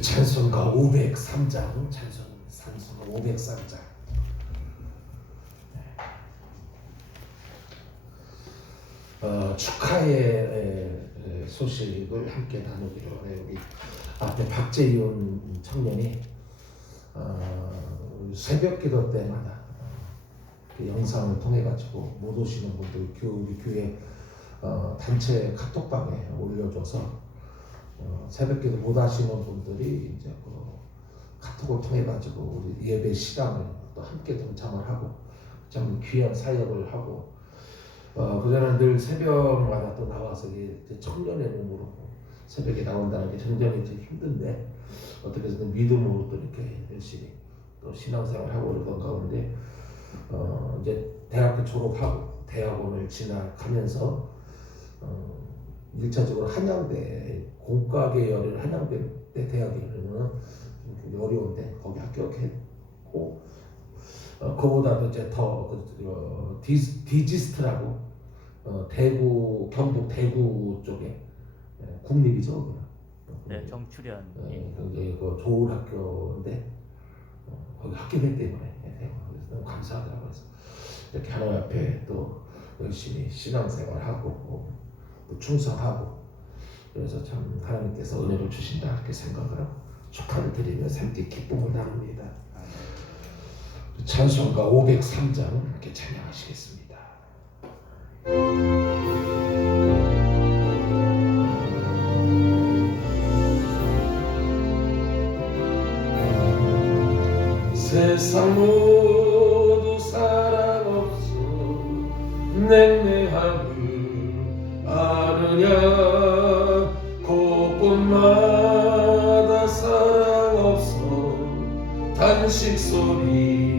찬송가 503장, 찬송가 503장. 축하의 소식을 함께 나누기로 해요. 우리 앞에 박재윤 청년이 새벽기도 때마다 그 영상을 통해 가지고 못 오시는 분들 우리 교회 단체 카톡방에 올려줘서 새벽기도 못 하시는 분들이 이제 그 카톡을 통해 가지고 우리 예배 시간을 또 함께 동참을 하고 참 귀한 사역을 하고 그전에는 늘 새벽마다 또 나와서 청년의 몸으로 새벽에 나온다는 게 굉장히 좀 힘든데 어떻게 해서든 믿음으로 또 이렇게 열심히 또 신앙생활을 하고 그러던 가운데 이제 대학교 졸업하고 대학원을 진학하면서 1차적으로 한양대 공과계열을 한양대 대학이면 어려운데 거기 합격했고 그보다도 이제 더 디지스트라고 대구 경북 대구 쪽에 국립이죠. 네, 정출현. 굉장히 좋은 학교인데 거기 합격했기 때문에 너무 감사하더라고요. 그래서 이렇게 하나님 앞에 또 열심히 신앙생활하고 또 충성하고 그래서 참 하나님께서 은혜를 주신다 이렇게 생각을 하고 축하를 드리면서 함께 기쁨을 나눕니다. 찬송가 503장 함께 찬양하시겠습니다. 세상 모두 사랑 없어 냉랭함을 아느냐 곳곳마다 사랑 없어 단식 소리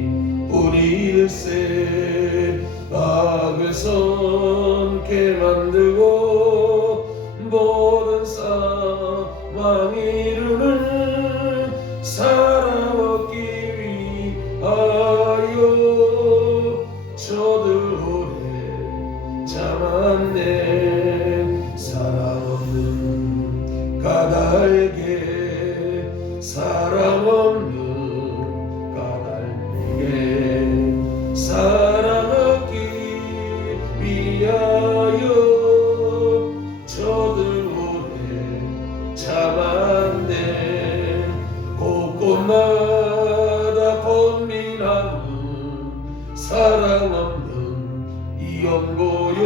뿐일세 악을 선케 만들고 모든 사망 이루는 사랑 얻기 위하여 저들 오래 참았네 사랑 없는 까닭에 사랑 없는 사랑 얻기 위하여 저들 오래 참았네 곳곳마다 번민함은 사랑 없는 이연고요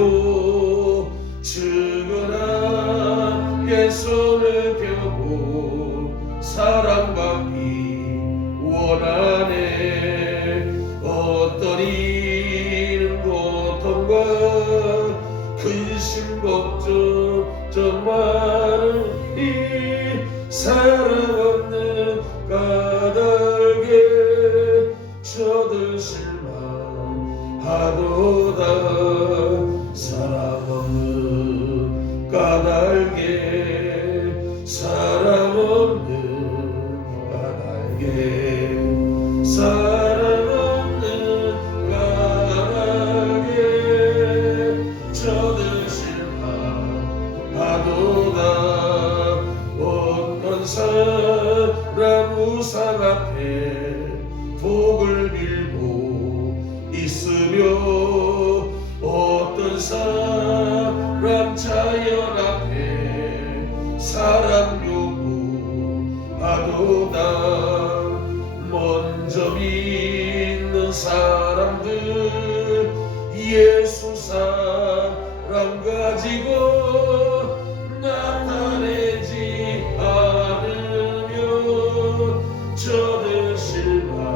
측은하게 손을 펴고 사랑받기 원하네 어떤 이는 고통과 근심 걱정 좀 많으니 사랑 없는 까닭에 저들 실망하도다 사랑 없는 까닭에 사랑 없는 까닭에 사랑 사람 우상 앞에 복을 빌고 있으며 어떤 사람 자연 앞에 사랑 요구하도다 먼저 믿는 사람들 예수 사랑 가지고 나타내지 저들 실망하겠네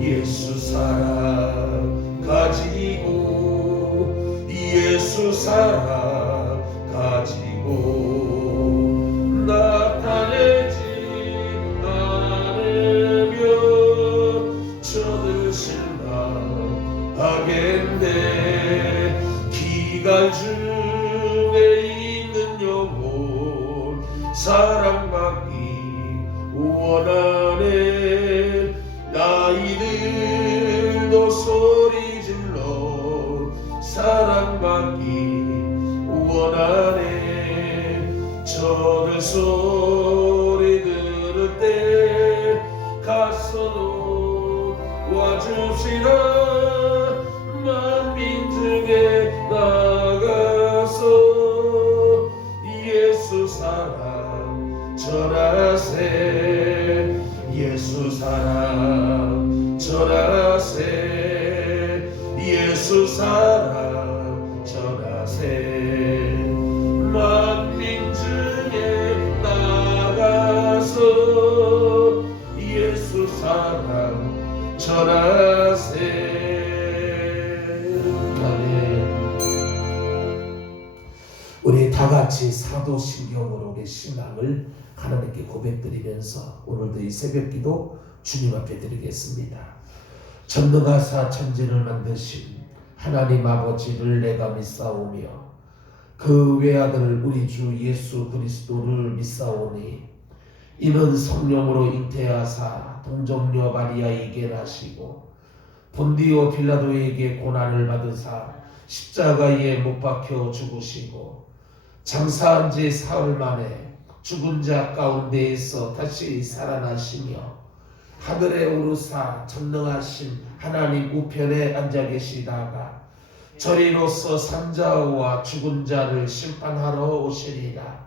예수 사랑 가지고 예수 사랑 가지고 나타내지 않으면 저들 실망하겠네 기간 중에 있는 영혼 사랑받기 원하네 나이들도 소리질러 사랑받기 원하네 저들 소리 들을 때 가서 와줍시다. 만민 중에 나가서 예수 사랑 전하세. 예수 사랑 전하세. 예수 사랑 전하세. 만민 중에 나가서 예수 사랑 전하세. 우리 다 같이 사도신경으로 우리 신앙을 하나님께 고백드리면서 오늘도 이 새벽기도 주님 앞에 드리겠습니다. 전능하사 천지를 만드신 하나님 아버지를 내가 믿사오며 그 외아들 우리 주 예수 그리스도를 믿사오니 이는 성령으로 잉태하사 동정녀 마리아에게 나시고 본디오 빌라도에게 고난을 받으사 십자가에 못 박혀 죽으시고 장사한 지 사흘 만에 죽은 자 가운데에서 다시 살아나시며 하늘에 오르사 전능하신 하나님 우편에 앉아 계시다가 저리로서 산자와 죽은 자를 심판하러 오시리라.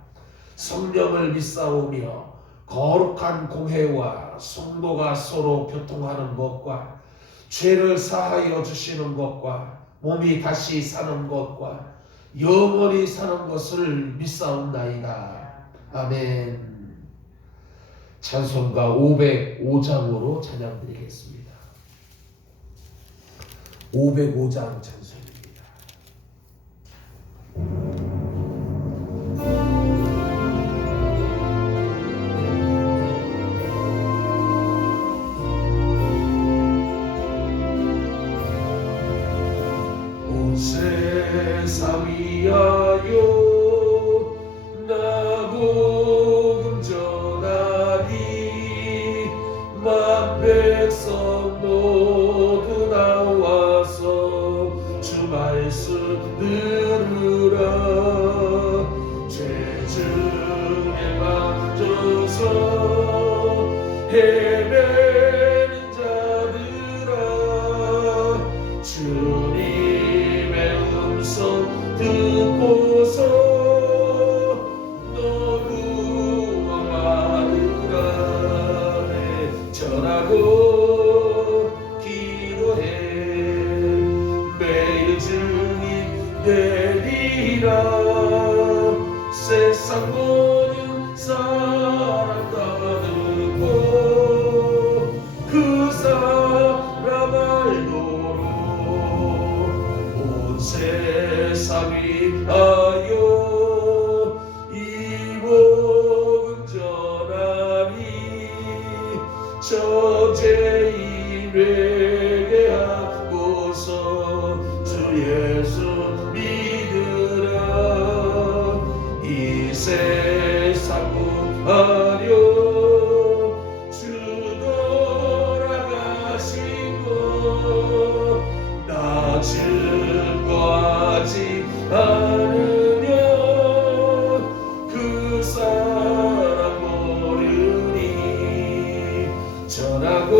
성령을 믿사오며 거룩한 공회와 성도가 서로 교통하는 것과 죄를 사하여 주시는 것과 몸이 다시 사는 것과 영원히 사는 것을 믿사옵나이다. 아멘. 찬송가 505장으로 찬양드리겠습니다. 505장 찬송입니다. 온 세상 위하여 나 복음 전하리. 만 백성 모두 나와서 주 말씀 들으라. 죄 중에 빠져서 헤매는 자들아 주님의 음성 듣고서 너 구원받으라. 전하고 기도해 매일 증인 되리라. 세상 모든 사람 다 듣고 그 사람 알도록 온 세상 위하여 이 복음 전하리. 저죄인 회개하고서 주 예수 믿으라. 이 세상 구하려 주 돌아가신 것 나 증거하지 않으면 그 사람 모르니. 전하고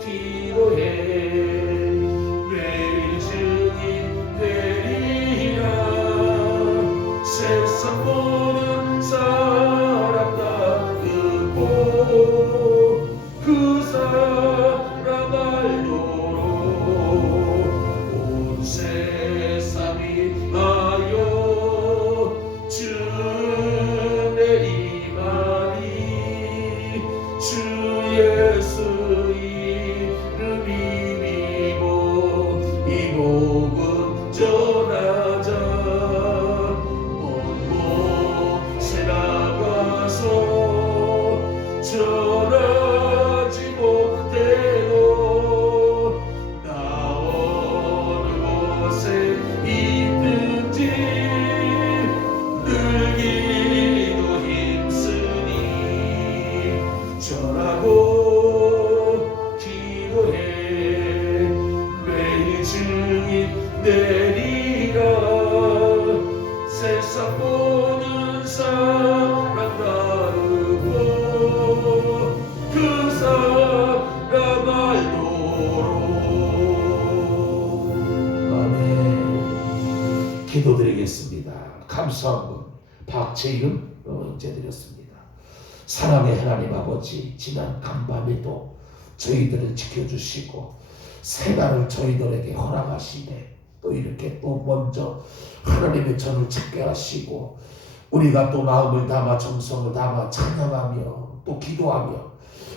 기도해 매일 증인 되리라. 세상 모든 사람 다 듣고 그 사람 알도록 온 세상 위하여 주의 임하니. 주 예수 이름 믿고 이 복음 전하자. 온 곳에 나가서 전하지 못해도 나 어느 곳에 있든지 늘기도 힘쓰니. 전하고 기도해 매일 증인 되리라. 세상 모든 감사한 박채윤 인재드렸습니다. 사랑의 하나님 아버지, 지난 간밤에도 저희들을 지켜주시고 새날을 저희들에게 허락하시네. 또 이렇게 또 먼저 하나님의 전을 찾게 하시고 우리가 또 마음을 담아 정성을 담아 찬양하며 또 기도하며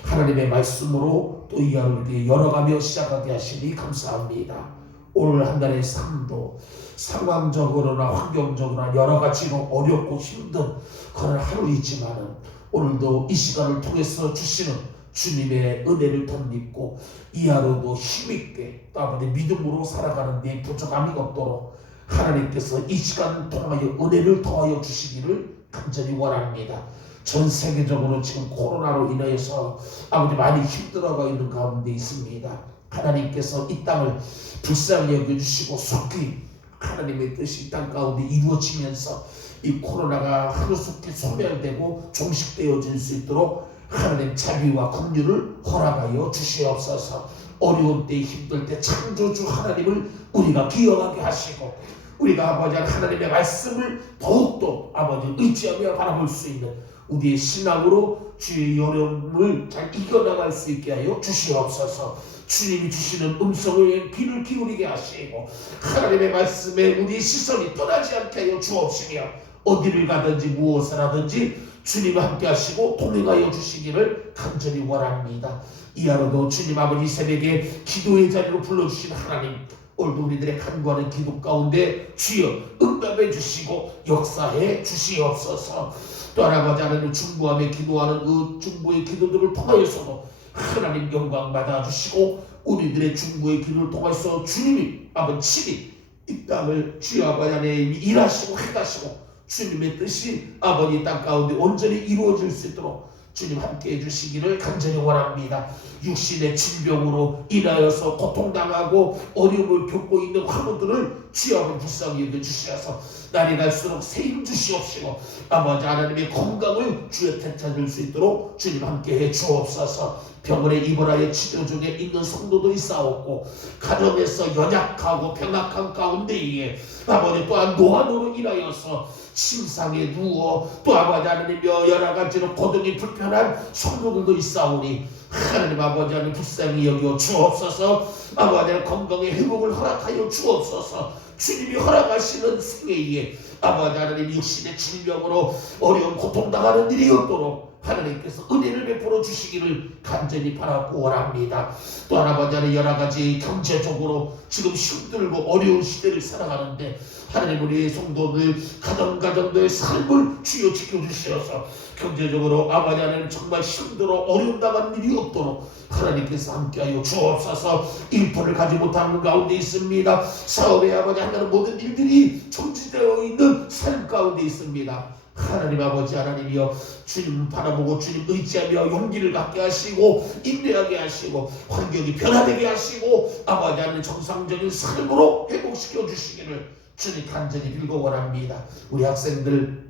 하나님의 말씀으로 또 이 하루를 열어가며 시작하게 하시니 감사합니다. 오늘 한 달의 삶도 상황적으로나 환경적으로나 여러 가지로 어렵고 힘든 그런 하루이지만은 오늘도 이 시간을 통해서 주시는 주님의 은혜를 덧입고 이 하루도 힘있게 또 아버지 믿음으로 살아가는 데 부족함이 없도록 하나님께서 이 시간을 통하여 은혜를 더하여 주시기를 간절히 원합니다. 전 세계적으로 지금 코로나로 인하여서 아버지 많이 힘들어가 있는 가운데 있습니다. 하나님께서 이 땅을 불쌍히 여겨주시고 속히 하나님의 뜻이 이 땅 가운데 이루어지면서 이 코로나가 하루속히 소멸되고 종식되어질 수 있도록 하나님 자비와 긍휼을 허락하여 주시옵소서. 어려운 때 힘들 때 창조주 하나님을 우리가 기억하게 하시고 우리가 아버지 하나님의 말씀을 더욱더 아버지 의지하며 바라볼 수 있는 우리의 신앙으로 주의 어려움을 잘 이겨나갈 수 있게 하여 주시옵소서. 주님이 주시는 음성에 귀를 기울이게 하시고 하나님의 말씀에 우리의 시선이 떠나지 않게 하여 주옵시며 어디를 가든지 무엇을 하든지 주님과 함께 하시고 동행하여 주시기를 간절히 원합니다. 이 하루도 주님 아버지 새벽에 기도의 자리로 불러주신 하나님, 오늘도 우리들의 간구하는 기도 가운데 주여 응답해 주시고 역사해 주시옵소서. 또 아버지 하나님 중보하며 기도하는 그 중보의 기도들을 통하여서도 하나님 영광 받아주시고 우리들의 중보의 기도를 통해서 주님이 아버지 친히 이 땅을 주여 아버지 하나님이 일하시고 행하시고 주님의 뜻이 아버지 땅 가운데 온전히 이루어질 수 있도록 주님 함께 해주시기를 간절히 원합니다. 육신의 질병으로 인하여서 고통당하고 어려움을 겪고 있는 환우들을 주여 아버지 불쌍히 여겨주시어서 날이 갈수록 새 힘 주시옵시고 아버지 하나님의 건강을 주여 되찾을 수 있도록 주님 함께 해 주옵소서. 병원에 입원하여 치료 중에 있는 성도도 있사옵고 가정에서 연약하고 병약한 가운데에 아버지 또한 노안으로 인하여서 침상에 누워 또 아버지 하나님여 여러 가지로 고통이 불편한 성도들도 있사오니 하나님 아버지 하나님 불쌍히 여겨 주옵소서. 아버지 하나님 건강의 회복을 허락하여 주옵소서. 주님이 허락하시는 생애에 아버지 하나님 육신의 질병으로 어려운 고통당하는 일이 없도록 하나님께서 은혜를 베풀어 주시기를 간절히 바라고 원합니다. 또 아버지 하나님 여러 가지 경제적으로 지금 힘들고 어려운 시대를 살아가는데 하나님 우리 성도들 가정가정들의 삶을 주여 지켜주시어서 경제적으로 아버지 하나님 정말 힘들어 어려움 당한 일이 없도록 하나님께서 함께하여 주옵소서. 일터를 가지 못하는 가운데 있습니다. 사업에 아버지 하나님 모든 일들이 정지되어 있는 삶 가운데 있습니다. 하나님 아버지 하나님이여 주님 바라보고 주님 의지하며 용기를 갖게 하시고 인내하게 하시고 환경이 변화되게 하시고 아버지 하나님 정상적인 삶으로 회복시켜 주시기를 주님 간절히 빌고 원합니다. 우리 학생들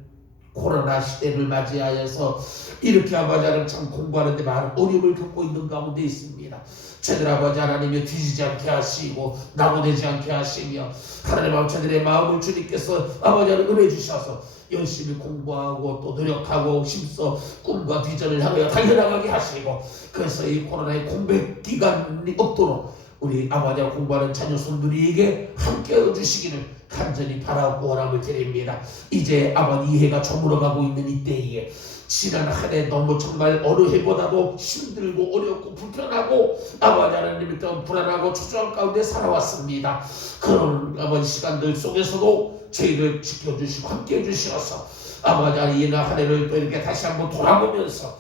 코로나 시대를 맞이하여서 이렇게 아버지 하나님 참 공부하는데 많은 어려움을 겪고 있는 가운데 있습니다. 저들 아버지 하나님이 뒤지지 않게 하시고 낙오되지 않게 하시며 하나님 아버지 저들의 마음을 주님께서 아버지 하나님 은혜 주셔서 열심히 공부하고 또 노력하고 힘써 꿈과 비전을 향하여 달려나가게 하시고 그래서 이 코로나의 공백 기간이 없도록 우리 아버지 하나님 공부하는 자녀 손들이에게 함께해 주시기를 간절히 바라고 원함을 드립니다. 이제 아버지 이 해가 저물어가고 있는 이때에 지난 한 해 너무 정말 어느 해보다도 힘들고 어렵고 불편하고 아버지 하나님 때문에 불안하고 초조한 가운데 살아왔습니다. 그런 아버지 시간들 속에서도 저희를 지켜주시고 함께해 주셔서 아버지 하나님 이 한 해를 또 이렇게 다시 한번 돌아보면서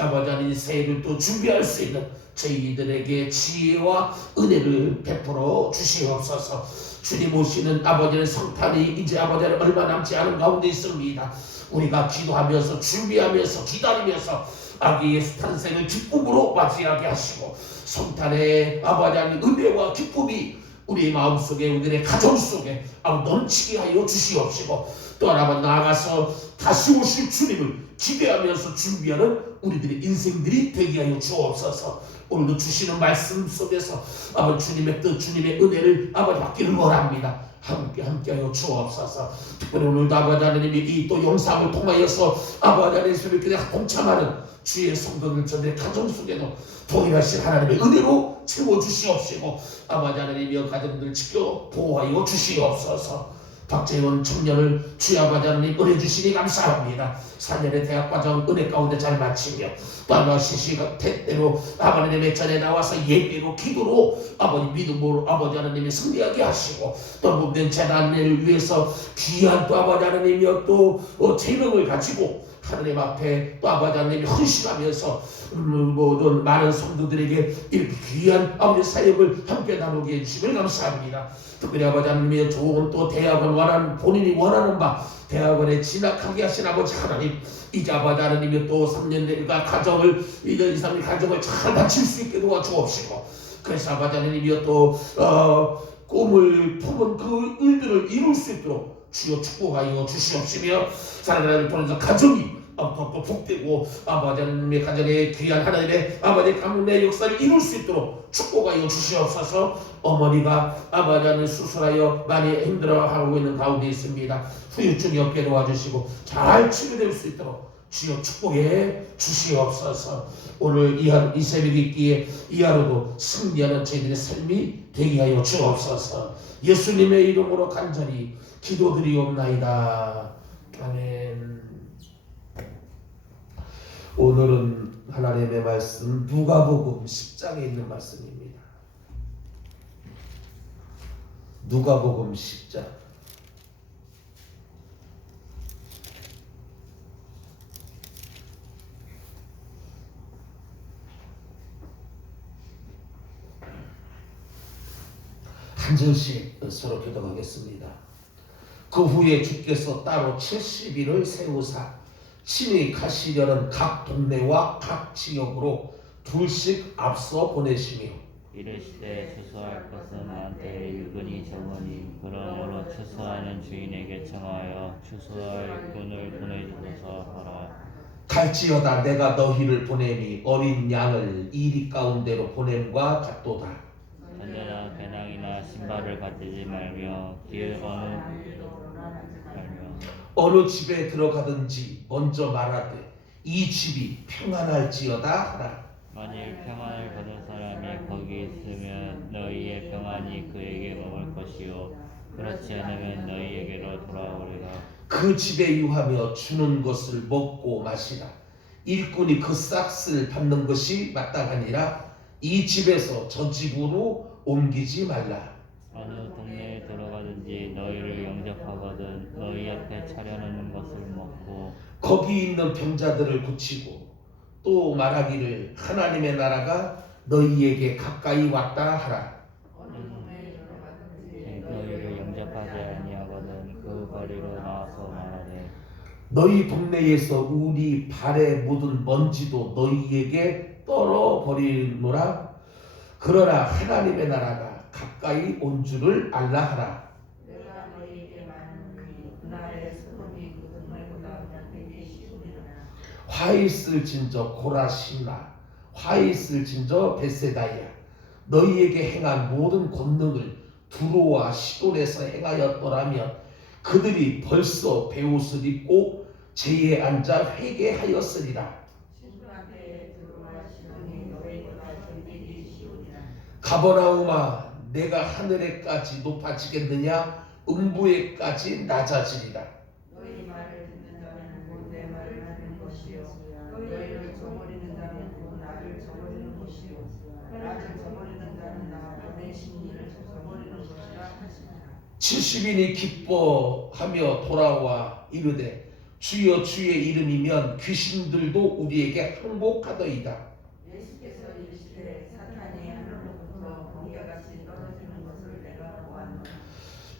아버지 하나님 새해를 또 준비할 수 있는 저희들에게 지혜와 은혜를 베풀어 주시옵소서. 주님 오시는 아버지의 성탄이 이제 아버지는 얼마 남지 않은 가운데 있습니다. 우리가 기도하면서 준비하면서 기다리면서 아기 예수 탄생을 기쁨으로 맞이하게 하시고 성탄의 아버지 하나님 은혜와 기쁨이 우리 마음속에 우리의 가정 속에 넘치게 하여 주시옵시고 또 하나 나아가서 다시 오실 주님을 기대하면서 준비하는 우리들의 인생들이 되게 하여 주옵소서. 오늘도 주시는 말씀 속에서 아버지 주님의 뜻 주님의 은혜를 아버지 받기를 원합니다. 함께하여 주옵소서. 특별히 오늘도 아버지 하나님이 이 또 영상을 통하여서 아버지 하나님 예수님께 동참하는 주의 성도들 저들의 가정 속에도 동일하신 하나님의 은혜로 채워주시옵시고 아버지 하나님의 가정들을 지켜 보호하여 주시옵소서. 박재원 청년을 주의 아버지 하나님 은혜 주시니 감사합니다. 4년의 대학과정 은혜 가운데 잘 마치며 또 아마 시시가 때때로 아버지님의 전에 나와서 예배로 기도로 아버지 믿음으로 아버지 하나님이 승리하게 하시고 또 몸된 재단을 위해서 귀한 또 아버지 하나님이여 또 재능을 가지고 하나님 앞에 또 아버지 하나님이 헌신하면서 모든 많은 성도들에게 이렇게 귀한 아버지 사역을 함께 나누게 해주시면 감사합니다. 특별히 아버지 하나님의 좋은 또 대학원 원하는 본인이 원하는 바 대학원에 진학하게 하신 아버지 하나님 이제 아버지 하나님이 또 3년과 가정을 이제 2, 3년 가정을 잘 마칠 수 있게 도와주옵시고 그래서 아버지 하나님이 또 꿈을 품은 그 일들을 이룰 수 있도록 주여 축복하여 주시옵시며 사랑하는 통해서 가정이 더 복되고 아버지 하나님의 가정에 귀한 하나님의 아버지 가문의 역사를 이룰 수 있도록 축복하여 주시옵소서. 어머니가 아버지 하나님 수술하여 많이 힘들어하고 있는 가운데 있습니다. 후유증이 없게 도와주시고 잘 치료될 수 있도록 주여 축복해 주시옵소서. 오늘 이 새벽 있기에 이 하루도 승리하는 저희들의 삶이 되게 하여 주옵소서. 예수님의 이름으로 간절히 기도드리옵나이다. 아멘. 오늘은 하나님의 말씀 누가복음 10장에 있는 말씀입니다. 누가복음 10장 한 절씩 서로 교독하겠습니다. 그 후에 주께서 따로 70일을 세우사 친히 가시려는 각 동네와 각 지역으로 둘씩 앞서 보내시며 이르시되 추수할 것은 많되 일꾼이 적으니 그러므로 추수하는 주인에게 청하여 추수할 일꾼을 보내주소서 하라. 갈지어다 내가 너희를 보내니 어린 양을 이리 가운데로 보냄과 같도다. 언제나 배낭이나 신발을 가지지 말며 길 어느 집에 들어가든지 먼저 말하되 이 집이 평안할지어다 하라. 만일 평안을 받은 사람이 거기 있으면 너희의 평안이 그에게 머물 것이요 그렇지 않으면 너희에게로 돌아오리라. 그 집에 유하며 주는 것을 먹고 마시라. 일꾼이 그 싹을 받는 것이 마땅하니라. 이 집에서 저 집으로 옮기지 말라. 어느 동네에 들어가든지 너희를 영접하거든 너희 앞에 차려놓는 것을 먹고 거기 있는 병자들을 고치고 또 말하기를 하나님의 나라가 너희에게 가까이 왔다 하라. 너희를 영접하지 아니하거든 그 거리로 나와서 말하되 너희 동네에서 우리 발에 묻은 먼지도 너희에게 떨어버리노라. 그러나 하나님의 나라가 가까이 온 줄을 알라 하라. 내가 너희에게 말하노니 나의 소금이 그 동네보다 되기 쉬우리라. 화 있을진저 고라시나 화 있을진저 베세다야 너희에게 행한 모든 권능을 두로와 시돈에서 행하였더라면 그들이 벌써 베옷을 입고 제에 앉아 회개하였으리라. 신분한테 들어와 시온이 너희보다 견디기 쉬우리라. 가버나움아 내가 하늘에까지 높아지겠느냐 음부에까지 낮아지리라. 너희 말을 듣는 자는 곧 내 말을 하는 것이요 너희를 저버리는 자는 곧 나를 저버리는 것이요 나를 저버리는 자는 나 보내신 이를 저버리는 것이라 하시니라. 70인이 기뻐하며 돌아와 이르되 주여 주의 이름이면 귀신들도 우리에게 항복하더이다. 예수께서 이르시되 사탄이 하늘로부터 번개같이 떨어지는 것을 내가 보았노라.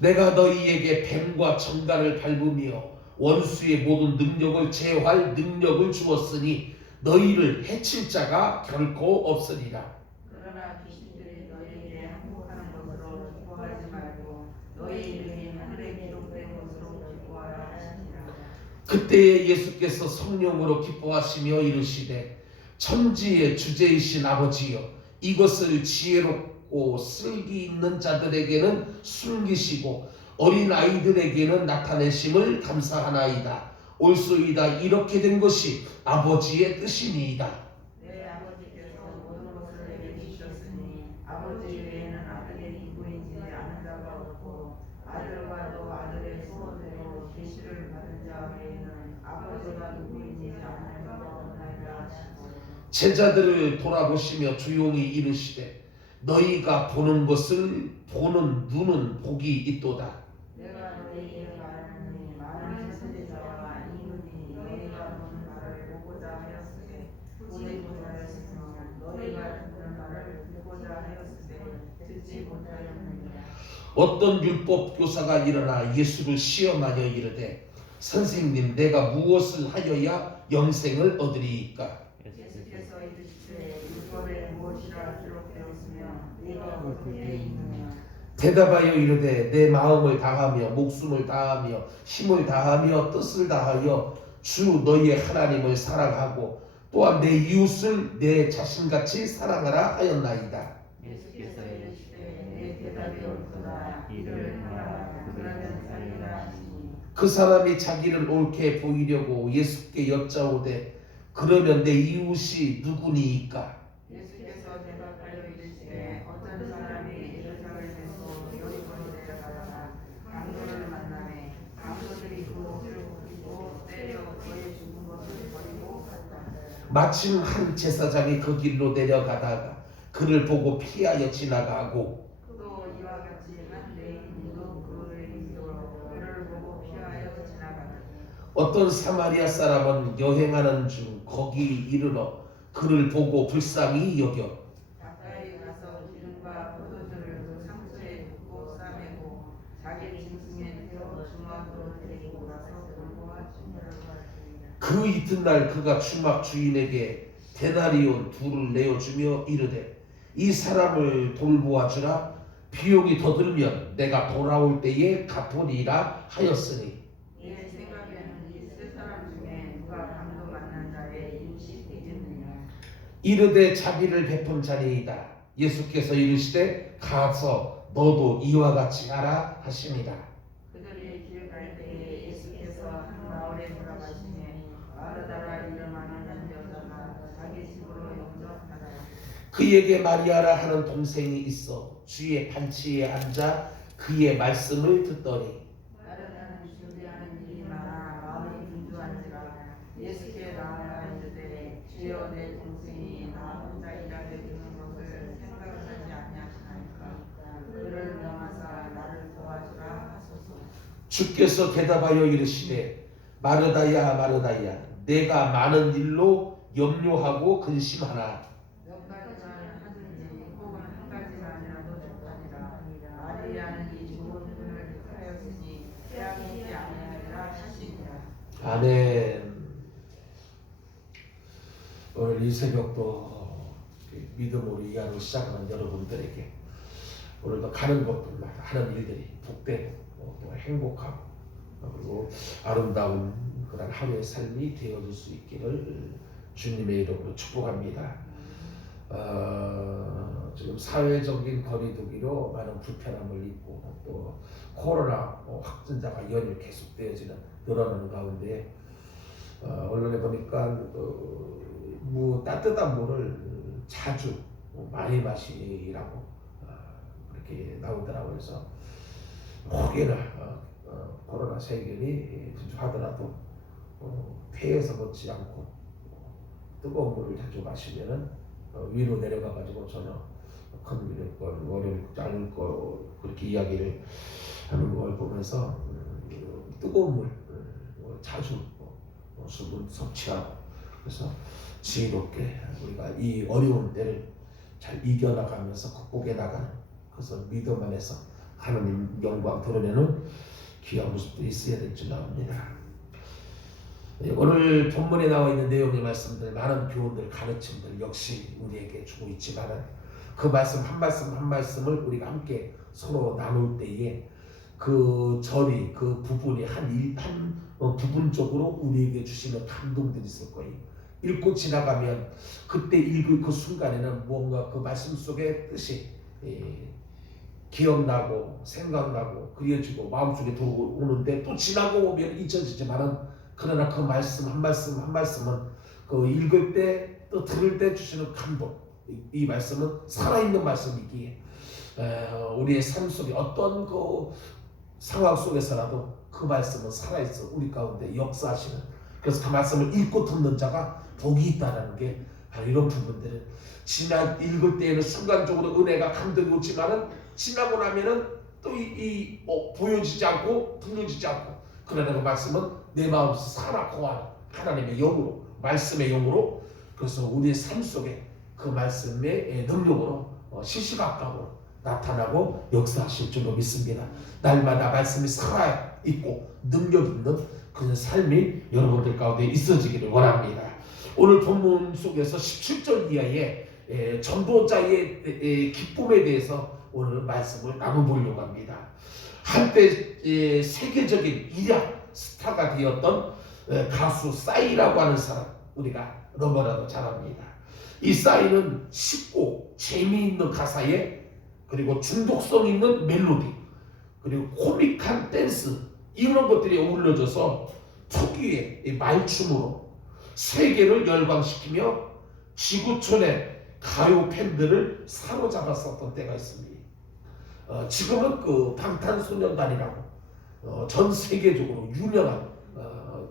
내가 너희에게 뱀과 정갈을 밟으며 원수의 모든 능력을 제어할 능력을 주었으니 너희를 해칠 자가 결코 없으리라. 그러나 귀신들이 너희에게 항복하는 것으로 기뻐하지 말고 너희 이름이 하늘에 기록된 것으로 기뻐하라 하시니라. 그때에 예수께서 성령으로 기뻐하시며 이르시되 천지의 주제이신 아버지여 이것을 지혜롭고 슬기 있는 자들에게는 숨기시고 어린 아이들에게는 나타내심을 감사하나이다. 옳소이다. 이렇게 된 것이 아버지의 뜻이니이다. 내 아버지께서 모든 것을 내게 주셨으니 아버지 외에는 아들의 이부인지 아는 자가 없고 아들과도 아들의 소원대로 계시를 받은 자 외에는 아버지가 누구인지 아는 자가 없나이다 하시고 제자들을 돌아보시며 조용히 이르시되 너희가 보는 것을 보는 눈은 복이 있도다. 내가 너희에게 말하노니 많은 선지자와 이문이 너희가 보는 말을 보고자 하였으되 보지 못하였으며 너희가 듣는 말을 듣고자 하였으되 듣지 못하였느니라. 어떤 율법 교사가 일어나 예수를 시험하여 이르되 선생님 내가 무엇을 하여야 영생을 얻으리이까? 예수께서 이르시되 율법에 무엇이라 기록되었으며 네가 어디에 있느냐. 대답하여 이르되 내 마음을 다하며 목숨을 다하며 힘을 다하며 뜻을 다하여 주 너희의 하나님을 사랑하고 또한 내 이웃을 내 자신같이 사랑하라 하였나이다. 예수께서 이르시되 내 대답이 옳도다. 이를 행하라. 그러면 살리라 하시니 그 사람이 자기를 옳게 보이려고 예수께 여짜오되 그러면 내 이웃이 누구니이까? 예수께서 대답하여 이르시되 어떤 사람이 예루살렘에서 여리고로 내려가다가 강도를 만나매 강도들이 그 옷을 벗기고 때려 그의 죽은 것을 버리고 갔다. 마침 한 제사장이 그 길로 내려가다가 그를 보고 피하여 지나가고 또 이와 같이 한 레위인도 그의 인도로 그를 보고 피하여 지나가니 어떤 사마리아 사람은 여행하는 중 거기 이르러 그를 보고 불쌍히 여겨 가까이 가서 기름과 포도주를 그 상처에 붓고 싸매고 자기 짐승에 태워 중앙으로 데리고 가서 돌보아 친구를 받으니라. 그 이튿날 그가 주막 주인에게 데나리온 둘을 내어주며 이르되 이 사람을 돌보아 주라. 비용이 더 들면 내가 돌아올 때에 갚으리라 하였으니 내 생각에는 이 세 사람 중에 누가 강도 만난 자의 이웃이 되겠느냐. 이르되 자비를 베푼 자니이다. 예수께서 이르시되 가서 너도 이와 같이 하라 하십니다. 그들이 길 갈 때에 예수께서 한 마을에 들어가시매 마르다라 이름하는 한 여자가 자기 집으로 영접하다. 그에게 마리아라 하는 동생이 있어 주의 반치에 앉아 그의 말씀을 듣더니 마르다는 준비하는 일이 많아 마음이 분주한지라 예수께 나아가 이르되 주여 내 동생이 나 혼자 일하게 두는 것을 생각하지 아니하시나이까. 그를 명하사 나를 도와주라 하소서. 주께서 대답하여 이르시되 마르다야 마르다야 내가 많은 일로 염려하고 근심하나 몇 가지만 하든지 혹은 한 가지만이라도 좋다니라. 마리아는 이 좋은 분을 택하였으니 빼앗기지 아니하리라 하시니라. 아멘. 오늘 이 새벽도 믿음으로 이 하루 시작하는 여러분들에게 오늘도 가는 곳들마다 하는 일들이 복되고 또 행복하고 그리고 아름다운 그런 하루의 삶이 되어줄 수 있기를 주님의 이름으로 축복합니다. 지금 사회적인 거리두기로 많은 불편함을 입고 또 코로나 확진자가 연일 계속되어지는 늘어나는 가운데 언론에 보니까 따뜻한 물을 자주 많이 마시라고 그렇게 나오더라고요. 그래서 혹여나 코로나 세균이 분주하더라도 폐에서 걷지 않고 뜨거운 물을 자주 마시면은 위로 내려가 가지고 전혀 큰 일을 월요일 않을 거 그렇게 이야기를 하는 걸 보면서 뜨거운 물 자주 수분 섭취하고 그래서 지혜롭게 우리가 이 어려운 때를 잘 이겨나가면서 극복해 나가는 그래서 믿음 안에서 하나님 영광 드러내는 귀한 모습들이 있어야 될 줄 압니다. 오늘 본문에 나와 있는 내용의 말씀들 많은 교훈들 가르침들 역시 우리에게 주고 있지만 그 말씀 한 말씀 한 말씀을 우리가 함께 서로 나눌 때에 그 절이 그 부분이 한 부분적으로 우리에게 주시는 감동들이 있을 거예요. 읽고 지나가면 그때 읽을 그 순간에는 무언가 그 말씀 속의 뜻이 기억나고 생각나고 그려지고 마음속에 들어오는데 또 지나고 오면 잊혀지지만은 그러나 그 말씀 한 말씀 한 말씀은 그 읽을 때 또 들을 때 주시는 감동, 이 말씀은 살아있는 말씀이기에 우리의 삶 속에 어떤 그 상황 속에서라도 그 말씀은 살아있어 우리 가운데 역사하시는, 그래서 그 말씀을 읽고 듣는 자가 복이 있다는 게 바로 이런 부분들은 지나 읽을 때에는 순간적으로 은혜가 감동이 오지만은 지나고 나면은 또 보여지지 않고 들려지지 않고, 그러나 그 말씀은 내 마음에서 살아 거하는 하나님의 영으로, 말씀의 영으로, 그래서 우리의 삶 속에 그 말씀의 능력으로 시시각각으로 나타나고 역사하실 줄로 믿습니다. 날마다 말씀이 살아있고 능력 있는 그런 삶이 여러분들 가운데 있어지기를 원합니다. 오늘 본문 속에서 17절 이하의 전도자의 기쁨에 대해서 오늘 말씀을 나눠보려고 합니다. 한때 세계적인 일약 스타가 되었던 가수 싸이라고 하는 사람, 우리가 너무나도 잘 압니다. 이 싸이는 쉽고 재미있는 가사에 그리고 중독성 있는 멜로디 그리고 코믹한 댄스, 이런 것들이 어울려져서 특유의 말춤으로 세계를 열광시키며 지구촌의 가요 팬들을 사로잡았었던 때가 있습니다. 지금은 그 방탄소년단이라고 전 세계적으로 유명한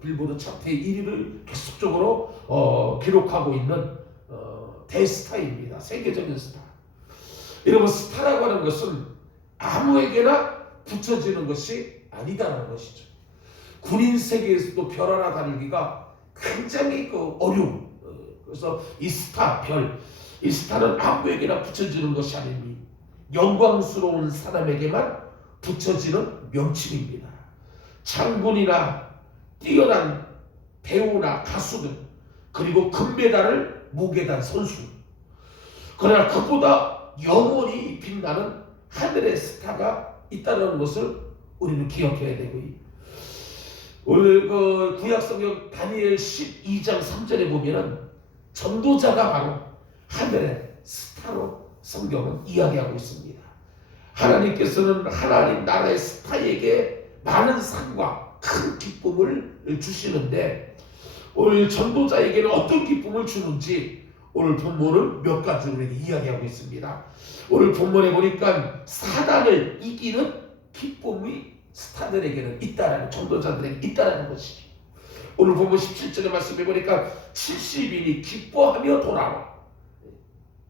빌보드 차트 1위를 계속적으로 기록하고 있는 대스타입니다. 세계적인 스타. 여러분, 스타라고 하는 것은 아무에게나 붙여지는 것이 아니다라는 것이죠. 군인 세계에서도 별 하나 다루기가 굉장히 어려운, 그래서 이 스타, 이 스타는 아무에게나 붙여지는 것이 아닙니다. 영광스러운 사람에게만 붙여지는 명칭입니다. 장군이나 뛰어난 배우나 가수들, 그리고 금메달을 목에 단 선수, 그러나 그보다 영원히 빛나는 하늘의 스타가 있다는 것을 우리는 기억해야 되고요. 오늘 그 구약성경 다니엘 12장 3절에 보면은 전도자가 바로 하늘의 스타로 성경은 이야기하고 있습니다. 하나님께서는 하나님 나라의 스타에게 많은 상과 큰 기쁨을 주시는데, 오늘 전도자에게는 어떤 기쁨을 주는지 오늘 본문은 몇 가지로 우리에게 이야기하고 있습니다. 오늘 본문에 보니까 사단을 이기는 기쁨이 스타들에게는 있다라는, 전도자들에게 있다라는 것이죠. 오늘 본문 17절의 말씀에 보니까 70인이 기뻐하며 돌아와.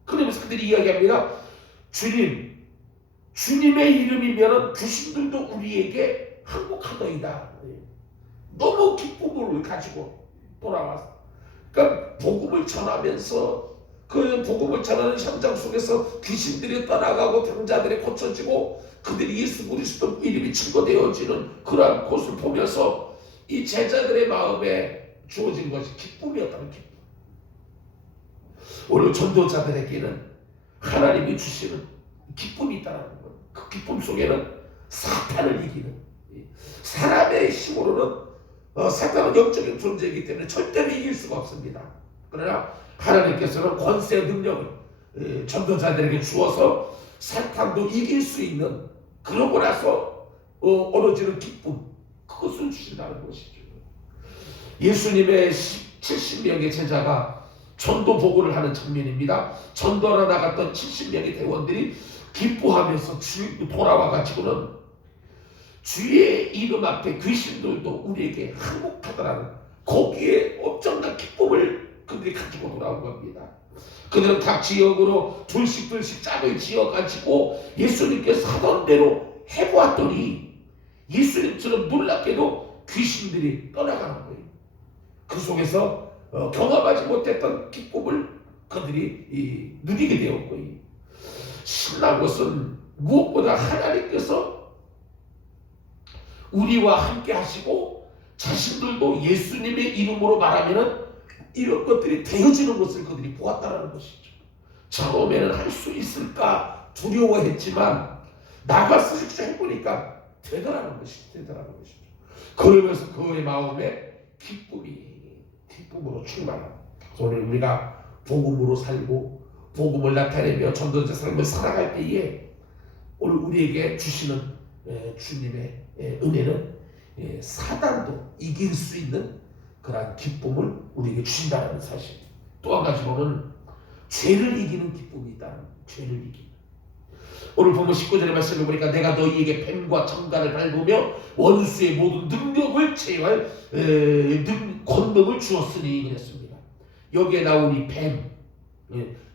그러면서 그들이 이야기합니다. 주님의 이름이면 귀신들도 우리에게 항복하더이다. 너무 기쁨을 가지고 돌아왔어. 그러니까 복음을 전하면서 그 복음을 전하는 현장 속에서 귀신들이 떠나가고 병자들이 고쳐지고 그들이 예수 그리스도 이름이 증거되어지는 그러한 곳을 보면서 이 제자들의 마음에 주어진 것이 기쁨이었다는 기쁨. 오늘 전도자들에게는 하나님이 주시는 기쁨이 있다는 것. 그 기쁨 속에는 사탄을 이기는, 사람의 힘으로는 사탄은 영적인 존재이기 때문에 절대로 이길 수가 없습니다. 그러나 하나님께서는 권세 능력을 전도자들에게 주어서 사탄도 이길 수 있는, 그러고 나서 얻어지는 기쁨, 그것을 주신다는 것이죠. 예수님의 70명의 제자가 전도 보고를 하는 장면입니다. 전도하러 나갔던 70명의 대원들이 기뻐하면서 돌아와가지고는 주의 이름 앞에 귀신들도 우리에게 항복하더라는, 거기에 엄청난 기쁨을 그들이 가지고 돌아온 겁니다. 그들은 각 지역으로 둘씩 짝을 지어가지고 예수님께서 하던 대로 해보았더니 예수님처럼 놀랍게도 귀신들이 떠나가는 거예요. 그 속에서 경험하지 못했던 기쁨을 그들이 누리게 되었고요. 신난 것은 무엇보다 하나님께서 우리와 함께 하시고 자신들도 예수님의 이름으로 말하면 이런 것들이 되어지는 것을 그들이 보았다는 것이죠. 처음에는 할 수 있을까 두려워했지만 나가서 해보니까 되더라는 것이죠. 그러면서 그의 마음에 기쁨으로 충만합니다. 오늘 우리가 복음으로 살고 복음을 나타내며 전도자 삶을 살아갈 때에 오늘 우리에게 주시는 주님의 은혜는 사단도 이길 수 있는 그러한 기쁨을 우리에게 주신다는 사실. 또 한 가지로는 죄를 이기는 기쁨이 있다는, 죄를 이기는. 오늘 보면 19절의 말씀을 보니까 내가 너희에게 뱀과 청간을 밟으며 원수의 모든 능력을 제어할 권능을 주었으니 그랬습니다. 여기에 나온 이 뱀,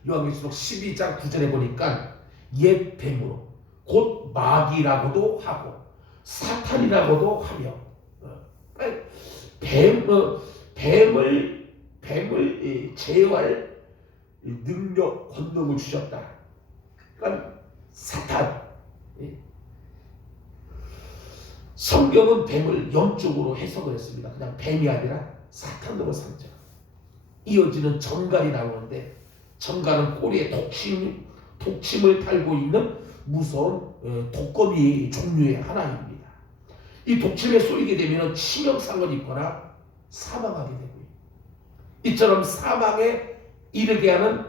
요한계시록 12장 9절에 보니까 옛 뱀으로 곧 마귀라고도 하고 사탄이라고도 하며 뱀을 제어할 능력, 권능을 주셨다. 그러니까 사탄. 성경은 뱀을 영적으로 해석을 했습니다. 그냥 뱀이 아니라 사탄으로 상징. 이어지는 정갈이 나오는데 정갈은 꼬리에 독침을 달고 있는 무서운 독거미 종류의 하나입니다. 이 독침에 쏘이게 되면 치명상을 입거나 사망하게 되고요. 이처럼 사망에 이르게 하는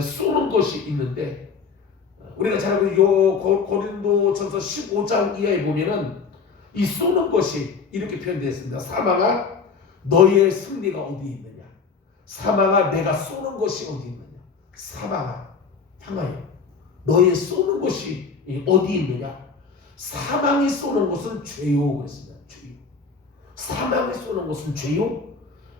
쏘는 것이 있는데 우리가 잘 알고 있는 고린도전서 15장 이하에 보면은 이 쏘는 것이 이렇게 표현되어 있습니다. 사망아 너의 승리가 어디 있느냐? 사망아 내가 쏘는 것이 어디 있느냐? 사망아 향하여 너의 쏘는 것이 어디 있느냐? 사망이 쏘는 것은 죄요 그랬습니다. 죄요. 사망이 쏘는 것은 죄요.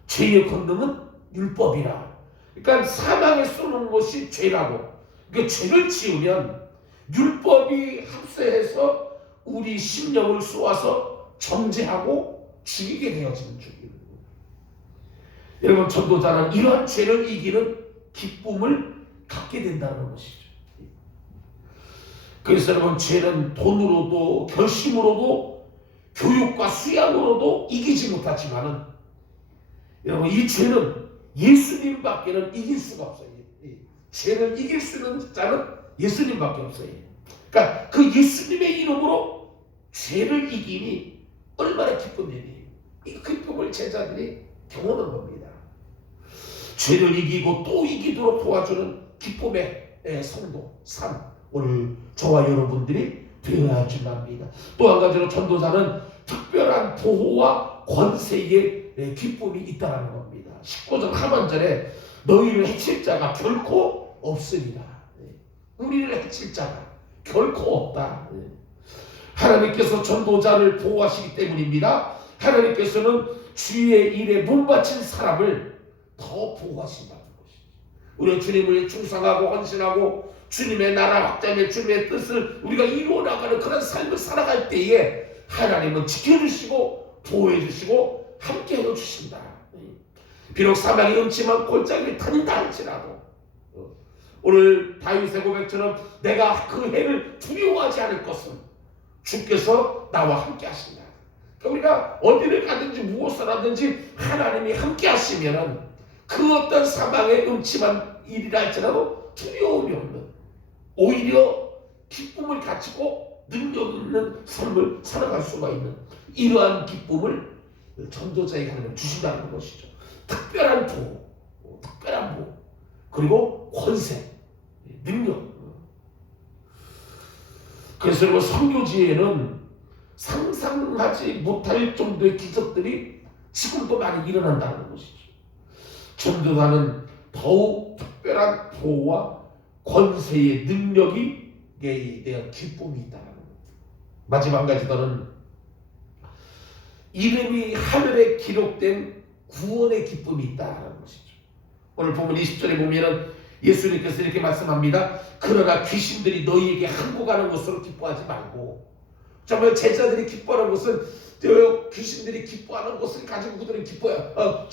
죄의 권능은 율법이라. 그러니까 사망에 쏘는 것이 죄라고. 그러니까 죄를 지으면 율법이 합세해서 우리 심령을 쏘아서 정죄하고 죽이게 되어지는 죄입니다. 여러분 전도자는 이러한 죄를 이기는 기쁨을 갖게 된다는 것이죠. 그래서 여러분 죄는 돈으로도 결심으로도 교육과 수양으로도 이기지 못하지만은 여러분 이 죄는 예수님밖에는 이길 수가 없어요. 죄를 이길 수 있는 자는 예수님밖에 없어요. 그러니까 그 예수님의 이름으로 죄를 이기니 얼마나 기쁜 일이에요. 이 기쁨을 제자들이 경험한 겁니다. 죄를 이기고 또 이기도록 도와주는 기쁨의 성도, 삶. 오늘 저와 여러분들이 되어야 할 줄 압니다. 또 한 가지로 전도자는 특별한 보호와 권세의 기쁨이 있다는 겁니다. 19절 하반절에 너희를 해칠 자가 결코 없으리라. 우리를 해칠 자가 결코 없다. 하나님께서 전도자를 보호하시기 때문입니다. 하나님께서는 주의 일에 몸바친 사람을 더 보호하신다는 것이죠. 우리 주님을 충성하고 헌신하고 주님의 나라 확장의 주님의 뜻을 우리가 이루어 나가는 그런 삶을 살아갈 때에 하나님은 지켜주시고 보호해주시고 함께해 주신다. 비록 사망이 음침한 골짜기를 다닌다 할지라도 오늘 다윗의 고백처럼 내가 그 해를 두려워하지 않을 것은 주께서 나와 함께 하신다. 그러니까 우리가 어디를 가든지 무엇을 하든지 하나님이 함께 하시면은 그 어떤 사망의 음침한 일이라 할지라도 두려움이 없는 오히려 기쁨을 가지고 능력 있는 삶을 살아갈 수가 있는 이러한 기쁨을 전도자에게 하나님 주신다는 것이죠. 특별한 보호, 특별한 보호, 그리고 권세, 능력. 그래서 선교지에는 상상하지 못할 정도의 기적들이 지금도 많이 일어난다는 것이죠. 전도자는 더욱 특별한 보호와 권세의 능력이 대한 기쁨이 있다는 겁니다. 마지막 한 가지는 이름이 하늘에 기록된 구원의 기쁨이 있다는 것이죠. 오늘 보면 20절에 보면은 예수님께서 이렇게 말씀합니다. 그러나 귀신들이 너희에게 항복하는 것으로 기뻐하지 말고. 정말 제자들이 기뻐하는 것은 귀신들이 기뻐하는 것을 가지고 그들은 기뻐해요.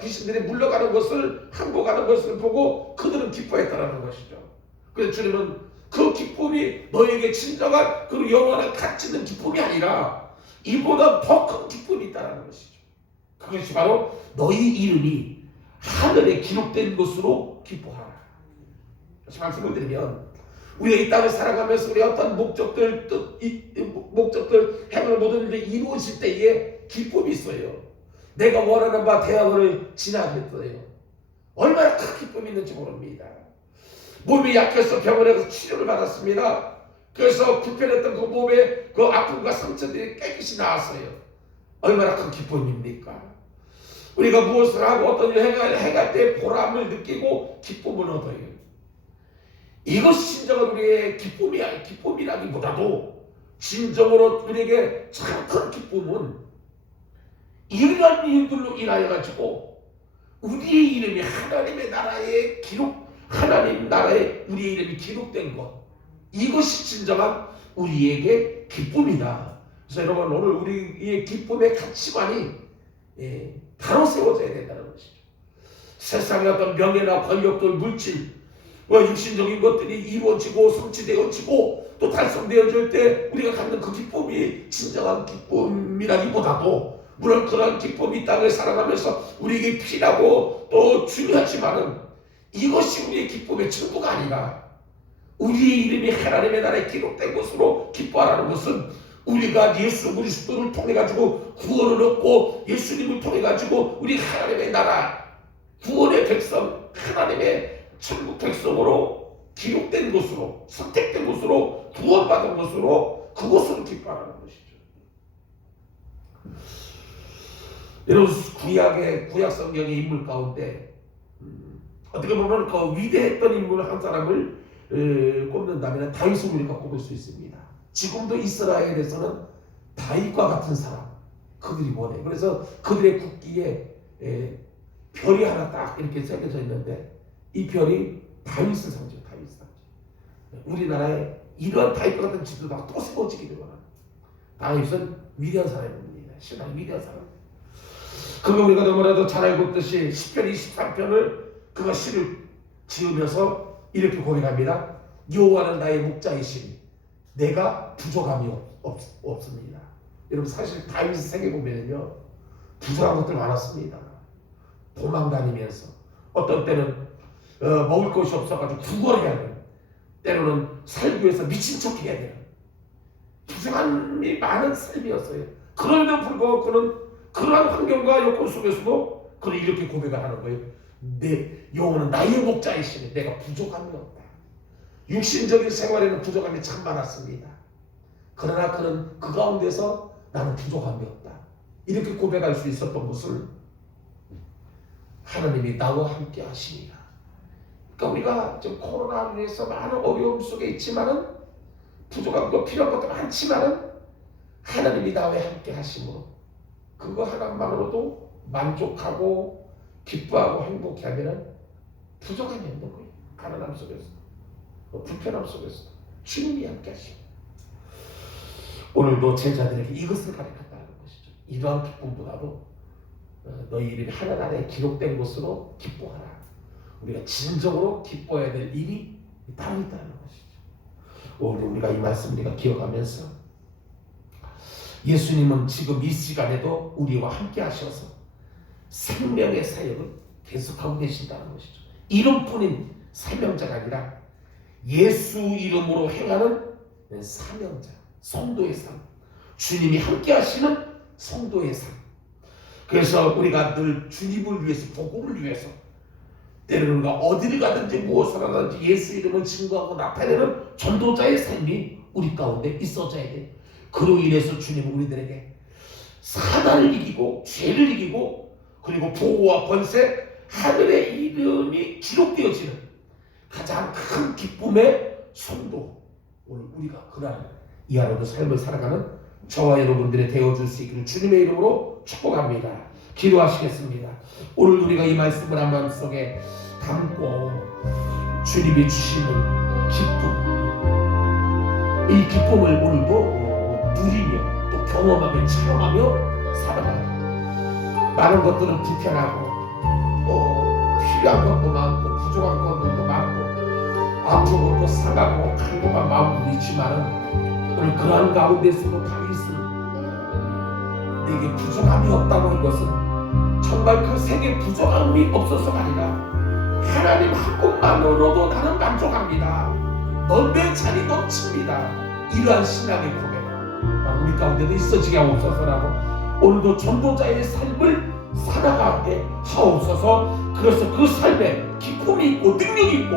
귀신들이 물러가는 것을 항복하는 것을 보고 그들은 기뻐했다는 것이죠. 그래서 주님은 그 기쁨이 너에게 진정한 그 영원한 가치 있는 기쁨이 아니라 이보다 더 큰 기쁨이 있다는 것이죠. 그것이 바로 너희 이름이 하늘에 기록된 것으로 기뻐하라. 다시 말씀을 드리면 우리가 이 땅을 살아가면서 우리 어떤 목적들 행하는 모든 일이 이루어질 때에 기쁨이 있어요. 내가 원하는 바 대학을 진학했어요. 얼마나 큰 기쁨이 있는지 모릅니다. 몸이 약해서 병원에 가서 치료를 받았습니다. 그래서 불편했던 그 몸에 그 아픔과 상처들이 깨끗이 나았어요. 얼마나 큰 기쁨입니까? 우리가 무엇을 하고 어떤 일을 행할 때 보람을 느끼고 기쁨을 얻어요. 이것이 진정한 우리의 기쁨이라기보다도 진정으로 우리에게 참 큰 기쁨은 이러한 일들로 인하여 가지고 우리의 이름이 하나님의 나라에 하나님 나라에 우리의 이름이 기록된 것, 이것이 진정한 우리에게 기쁨이다. 그래서 여러분, 오늘 우리의 기쁨의 가치관이 바로 세워져야 된다는 것이죠. 세상의 어떤 명예나 권력들, 물질, 육신적인 것들이 이루어지고 성취되어지고 또 달성되어질 때 우리가 갖는 그 기쁨이 진정한 기쁨이라기보다도, 물론 그런 기쁨이 땅을 살아가면서 우리에게 필요하고 또 중요하지만은 이것이 우리의 기쁨의 전부가 아니라 우리의 이름이 하나님의 나라에 기록된 것으로 기뻐하라는 것은 우리가 예수 그리스도를 통해 가지고 구원을 얻고 예수님을 통해 가지고 우리 하나님의 나라 구원의 백성, 하나님의 천국 백성으로 기록된 것으로, 선택된 것으로, 구원받은 것으로, 그것으로 기뻐하라는 것이죠. 여러분, 구약 성경의 인물 가운데 어떻게 보면 그 위대했던 인물 한 사람을 꼽는다면 다윗을 우리가 꼽을 수 있습니다. 지금도 이스라엘에서는 다윗과 같은 사람, 그들이 원해. 그래서 그들의 국기에 별이 하나 딱 이렇게 새겨져 있는데 이 별이 다윗을 상징해요. 다윗을 상징. 우리나라에 이러한 다윗과 같은 지도자가 또 세워지기를 원합니다. 다윗은 위대한 사람입니다. 신앙이 위대한 사람. 그거 우리가 너무나도 잘 알고 있듯이 10편 23편을 그가 시를 지으면서 이렇게 고백합니다. 여호와는 나의 목자이시니 내가 부족함이 없습니다. 여러분, 사실 다윗의 생애 보면요, 부족한 것들 많았습니다. 도망 다니면서 어떤 때는 먹을 것이 없어가지고 구걸해야 되는, 때로는 살기 위해서 미친 척 해야 되는 부족함이 많은 삶이었어요. 그럼에도 불구하고 그는 그러한 환경과 여건 속에서도 그는 이렇게 고백을 하는 거예요. 내 여호와는 나의 목자이시니 내가 부족함이 없다. 육신적인 생활에는 부족함이 참 많았습니다. 그러나 그는 그 가운데서 나는 부족함이 없다. 이렇게 고백할 수 있었던 것을 하나님이 나와 함께 하시니라. 그러니까 우리가 지금 코로나로 인해서 많은 어려움 속에 있지만은 부족함도 필요한 것도 많지만은 하나님이 나와 함께 하심으로 그거 하나만으로도 만족하고 기뻐하고 행복해하면은 부족함이 없는 거예요. 가난함 속에서, 불편함 속에서 주님이 함께 하시고, 오늘도 제자들에게 이것을 가르쳤다는 것이죠. 이러한 기쁨보다도 너희 이름이 하나님 안에 기록된 것으로 기뻐하라. 우리가 진정으로 기뻐해야 될 일이 따로 있다는 것이죠. 오늘 우리가 이 말씀을 우리가 기억하면서 예수님은 지금 이 시간에도 우리와 함께 하셔서 생명의 사역을 계속하고 계신다는 것이죠. 이름뿐인 사명자가 아니라 예수 이름으로 행하는 사명자, 성도의 삶, 주님이 함께 하시는 성도의 삶. 그래서 우리가 늘 주님을 위해서, 복음을 위해서 때로는 우리가 어디를 가든지 무엇을 하든지 예수 이름을 증거하고 나타내는 전도자의 삶이 우리 가운데 있어져야 돼. 그로 인해서 주님은 우리들에게 사단을 이기고 죄를 이기고 그리고 보호와 권세, 하늘의 이름이 기록되어지는 가장 큰 기쁨의 성도, 오늘 우리가 그러한 이 하루도 삶을 살아가는 저와 여러분들의 되어줄 수 있기를 주님의 이름으로 축복합니다. 기도하시겠습니다. 오늘 우리가 이 말씀을 한 마음속에 담고 주님이 주시는 기쁨, 이 기쁨을 오늘도 누리며 또 경험하며 체험하며 살아가는, 많은 것들은 불편하고 또 필요한 것도 많고 부족한 것들도 많고 아프고 또 상하고 갈급한 마음도 있지만은 오늘 그러한 가운데서도 다윗은 내게 부족함이 없다고 한 것은 정말 그 생에 부족함이 없어서가 아니라 하나님 한 분만으로도 나는 만족합니다. 넌 내 잔이 넘칩니다. 이러한 신앙의 고백 우리 가운데도 있어지게 하옵소서라고 오늘도 전도자의 삶을 살아가게 하옵소서. 그래서 그 삶에 기쁨이 있고 능력이 있고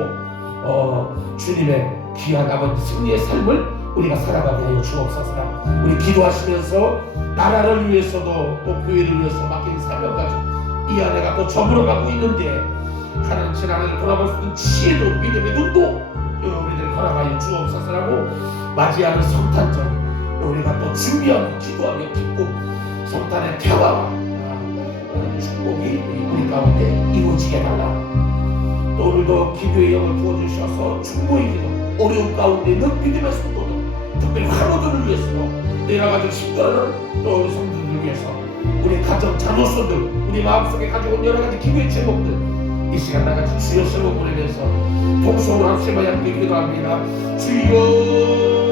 주님의 귀한 아버지 승리의 삶을 우리가 살아가게 하여 주옵소서. 우리 기도하시면서 나라를 위해서도 또 교회를 위해서 맡긴 사명 가지고 이 안에가 또 저물어가고 있는데 하나님 제 나라를 돌아볼 수 있는 지혜도 믿음의 눈도 우리들 허락하여 주옵소서라고 맞이하는 성탄절 우리가 또 준비하고 기도하며 기쁨 성탄의 평화와 축복이 우리 가운데 이루어지게 달라. 또 오늘도 기도의 영을 부어주셔서 충분히 기도 어려운 가운데 있는 믿음의 성도들 특별히 환우들을 위해서도 여러가지 친구들을 또 우리 성도들을 위해서 우리 가정 자녀수들 우리 마음속에 가지고 온 여러가지 기도의 제목들 이 시간 나같이 주여 세워 보내면서 통성으로 한 시간 함께 기도합니다. 주여